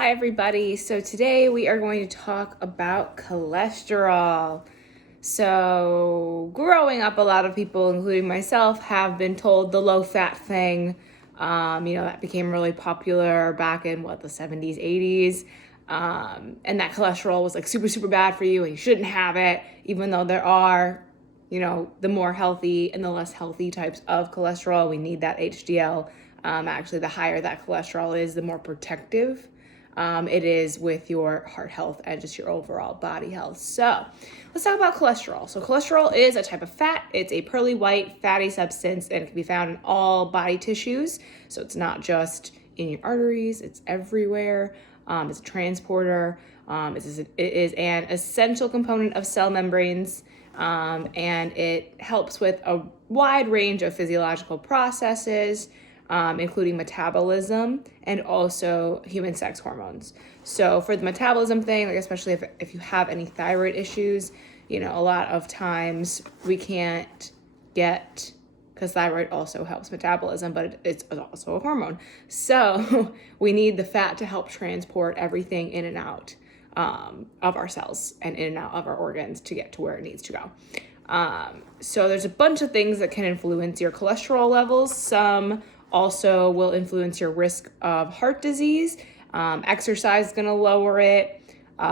Hi everybody. So today we are going to talk about cholesterol. So growing up, a lot of people, including myself, have been told the low fat thing. That became really popular back in the 70s, 80s. And that cholesterol was like super, super bad for you and you shouldn't have it, even though there are, the more healthy and the less healthy types of cholesterol. We need that HDL. Actually, the higher that cholesterol is, the more protective it is with your heart health and just your overall body health. So let's talk about cholesterol. So cholesterol is a type of fat. It's a pearly white fatty substance and it can be found in all body tissues. So it's not just in your arteries, it's everywhere. It's a transporter. It is an essential component of cell membranes. And it helps with a wide range of physiological processes, including metabolism and also human sex hormones. So for the metabolism thing, like especially if you have any thyroid issues, a lot of times we can't get, because thyroid also helps metabolism, but it's also a hormone. So we need the fat to help transport everything in and out of our cells and in and out of our organs to get to where it needs to go. So there's a bunch of things that can influence your cholesterol levels. Some also will influence your risk of heart disease. Exercise is going to lower it.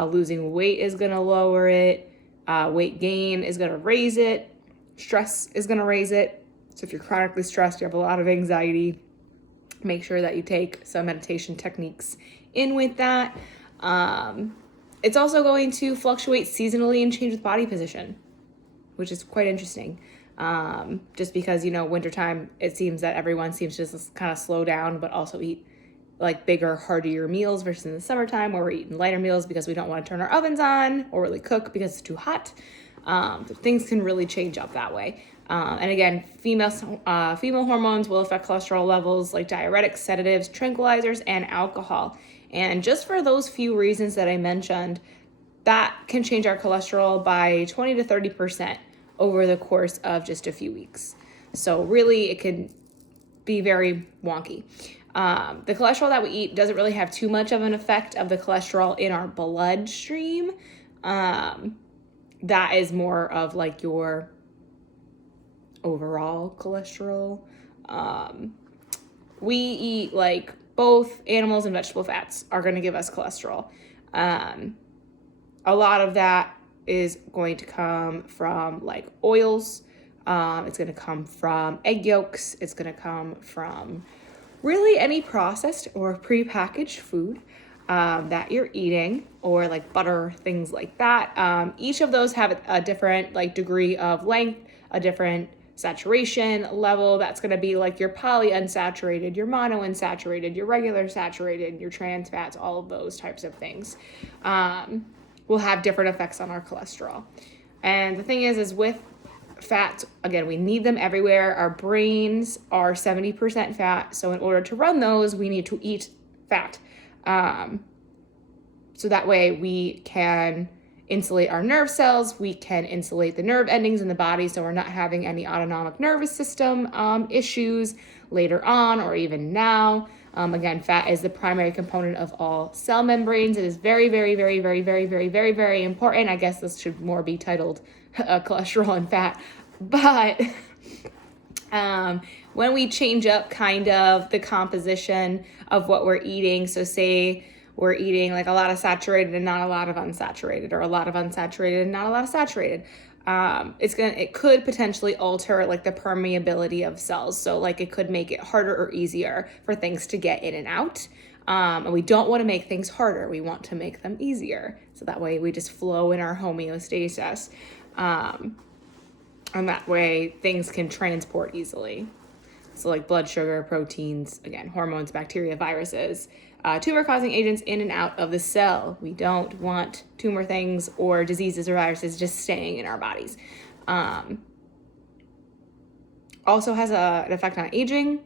Losing weight is going to lower it. Weight gain is going to raise it. Stress is going to raise it. So if you're chronically stressed, you have a lot of anxiety, make sure that you take some meditation techniques in with that. It's also going to fluctuate seasonally and change with body position, which is quite interesting. Just because, wintertime, it seems that everyone seems to just kind of slow down, but also eat like bigger, heartier meals versus in the summertime where we're eating lighter meals because we don't want to turn our ovens on or really cook because it's too hot. So things can really change up that way. And again, female hormones will affect cholesterol levels like diuretics, sedatives, tranquilizers, and alcohol. And just for those few reasons that I mentioned, that can change our cholesterol by 20 to 30% over the course of just a few weeks. So really, it can be very wonky. The cholesterol that we eat doesn't really have too much of an effect of the cholesterol in our bloodstream. That is more of like your overall cholesterol. We eat like both animals and vegetable fats are going to give us cholesterol. A lot of that is going to come from like oils. It's going to come from egg yolks. It's going to come from really any processed or prepackaged food that you're eating, or like butter, things like that. Each of those have a different like degree of length, a different saturation level. That's going to be like your polyunsaturated, your monounsaturated, your regular saturated, your trans fats, all of those types of things will have different effects on our cholesterol. And the thing is with fats, again, we need them everywhere. Our brains are 70% fat. So in order to run those, we need to eat fat. So that way we can insulate our nerve cells. We can insulate the nerve endings in the body so we're not having any autonomic nervous system issues later on or even now. Again, fat is the primary component of all cell membranes. It is very, very, very, very, very, very, very, very important. I guess this should more be titled cholesterol and fat. But when we change up kind of the composition of what we're eating, so say we're eating like a lot of saturated and not a lot of unsaturated, or a lot of unsaturated and not a lot of saturated, it could potentially alter like the permeability of cells. So like it could make it harder or easier for things to get in and out. And we don't want to make things harder. We want to make them easier. So that way we just flow in our homeostasis. And that way things can transport easily. So like blood sugar, proteins, again, hormones, bacteria, viruses, tumor-causing agents in and out of the cell. We don't want tumor things or diseases or viruses just staying in our bodies. Also has an effect on aging,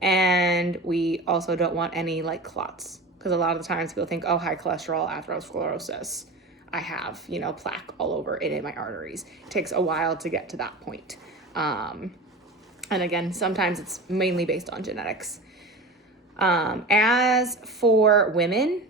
and we also don't want any like clots, because a lot of the times people think, oh, high cholesterol, atherosclerosis. I have, plaque all over it in my arteries. It takes a while to get to that point. And again, sometimes it's mainly based on genetics. As for women,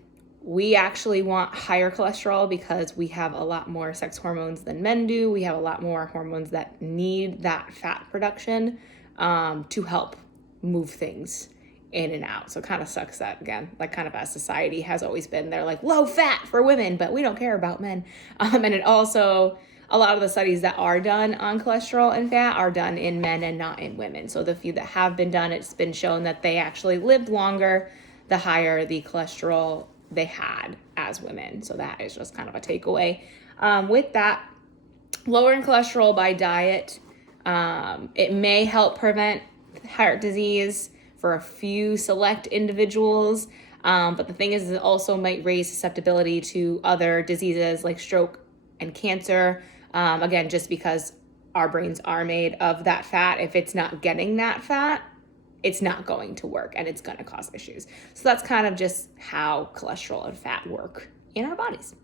We actually want higher cholesterol because we have a lot more sex hormones than men do. We have a lot more hormones that need that fat production to help move things in and out. So it kind of sucks that, again, like kind of as society has always been, they're like low fat for women, but we don't care about men. And it also, a lot of the studies that are done on cholesterol and fat are done in men and not in women. So the few that have been done, it's been shown that they actually lived longer the higher the cholesterol they had as women. So that is just kind of a takeaway. With that, lowering cholesterol by diet, it may help prevent heart disease for a few select individuals. But the thing is, it also might raise susceptibility to other diseases like stroke and cancer. Again, just because our brains are made of that fat. If it's not getting that fat, it's not going to work and it's going to cause issues. So that's kind of just how cholesterol and fat work in our bodies.